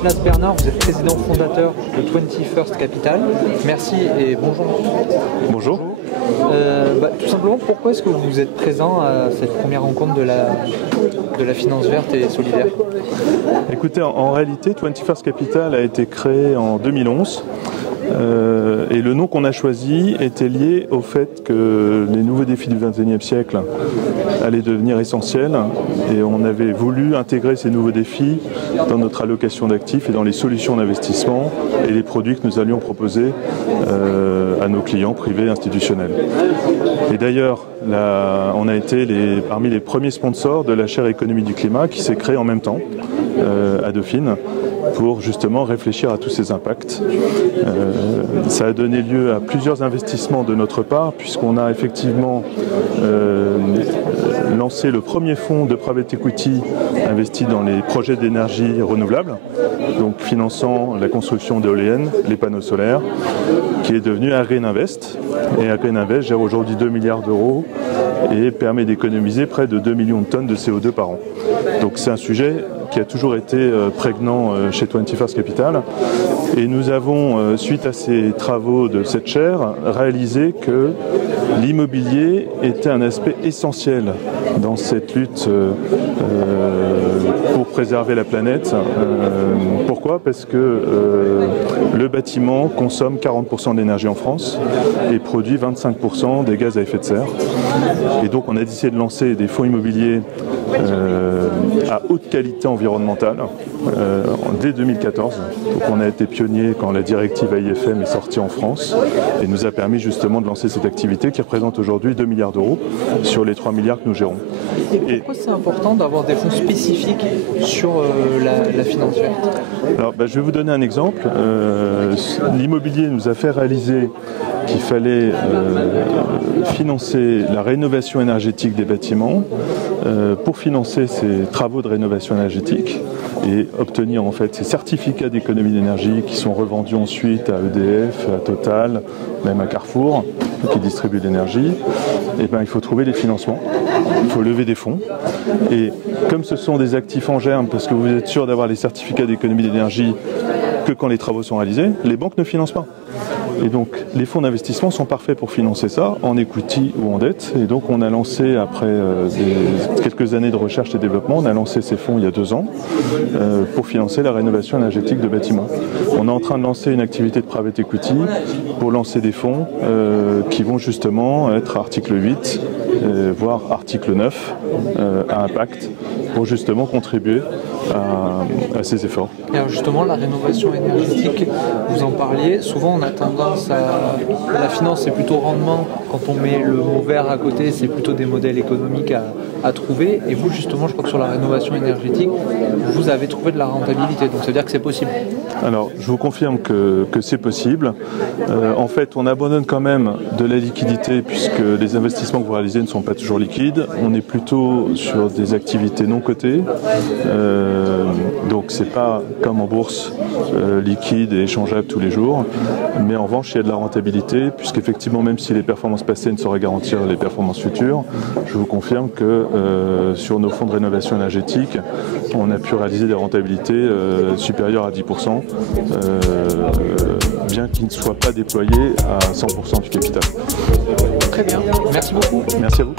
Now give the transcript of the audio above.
Stanislas Bernard, vous êtes président fondateur de 21st Capital. Merci et bonjour. Bonjour. Tout simplement, pourquoi est-ce que vous êtes présent à cette première rencontre de la finance verte et solidaire? Écoutez, en réalité, 21st Capital a été créé en 2011. Et le nom qu'on a choisi était lié au fait que les nouveaux défis du XXIe siècle allaient devenir essentiels et on avait voulu intégrer ces nouveaux défis dans notre allocation d'actifs et dans les solutions d'investissement et les produits que nous allions proposer à nos clients privés et institutionnels. Et d'ailleurs, on a été parmi les premiers sponsors de la chaire économie du climat qui s'est créée en même temps à Dauphine, pour justement réfléchir à tous ces impacts. Ça a donné lieu à plusieurs investissements de notre part, puisqu'on a effectivement lancé le premier fonds de private equity investi dans les projets d'énergie renouvelable, donc finançant la construction d'éoliennes, les panneaux solaires, qui est devenu Green Invest. Et Green Invest gère aujourd'hui 2 milliards d'euros et permet d'économiser près de 2 millions de tonnes de CO2 par an. Donc c'est un sujet qui a toujours été prégnant chez 21st Capital. Et nous avons, suite à ces travaux de cette chaire, réalisé que l'immobilier était un aspect essentiel dans cette lutte pour préserver la planète. Pourquoi? Parce que le bâtiment consomme 40% d'énergie en France et produit 25% des gaz à effet de serre. Et donc on a décidé de lancer des fonds immobiliers à haute qualité environnementale dès 2014. Donc on a été pionnier quand la directive AIFM est sortie en France et nous a permis justement de lancer cette activité qui représente aujourd'hui 2 milliards d'euros sur les 3 milliards que nous gérons. Et pourquoi c'est important d'avoir des fonds spécifiques sur la finance verte? Alors, je vais vous donner un exemple. L'immobilier nous a fait réaliser qu'il fallait financer la rénovation énergétique des bâtiments. Pour financer ces travaux de rénovation énergétique et obtenir en fait ces certificats d'économie d'énergie qui sont revendus ensuite à EDF, à Total, même à Carrefour, qui distribue l'énergie, il faut trouver des financements, il faut lever des fonds. Et comme ce sont des actifs en germe, parce que vous êtes sûr d'avoir les certificats d'économie d'énergie que quand les travaux sont réalisés, les banques ne financent pas. Et donc les fonds d'investissement sont parfaits pour financer ça, en equity ou en dette. Et donc on a lancé, après quelques années de recherche et développement, on a lancé ces fonds il y a 2 ans pour financer la rénovation énergétique de bâtiments. On est en train de lancer une activité de private equity pour lancer des fonds qui vont justement être article 8, voire article 9 à impact, pour justement contribuer à ces efforts. Et alors justement, la rénovation énergétique, vous en parliez, souvent on a tendance à... La finance, c'est plutôt rendement, quand on met le mot vert à côté, c'est plutôt des modèles économiques à trouver. Et vous, justement, je crois que sur la rénovation énergétique, vous avez trouvé de la rentabilité, donc ça veut dire que c'est possible. Alors, je vous confirme que c'est possible. En fait, on abandonne quand même de la liquidité, puisque les investissements que vous réalisez ne sont pas toujours liquides. On est plutôt sur des activités non cotées. Donc c'est pas comme en bourse liquide et échangeable tous les jours, mais en revanche il y a de la rentabilité, puisqu'effectivement même si les performances passées ne sauraient garantir les performances futures, je vous confirme que sur nos fonds de rénovation énergétique on a pu réaliser des rentabilités supérieures à 10%, bien qu'ils ne soient pas déployés à 100% du capital. Très bien, merci beaucoup. Merci à vous.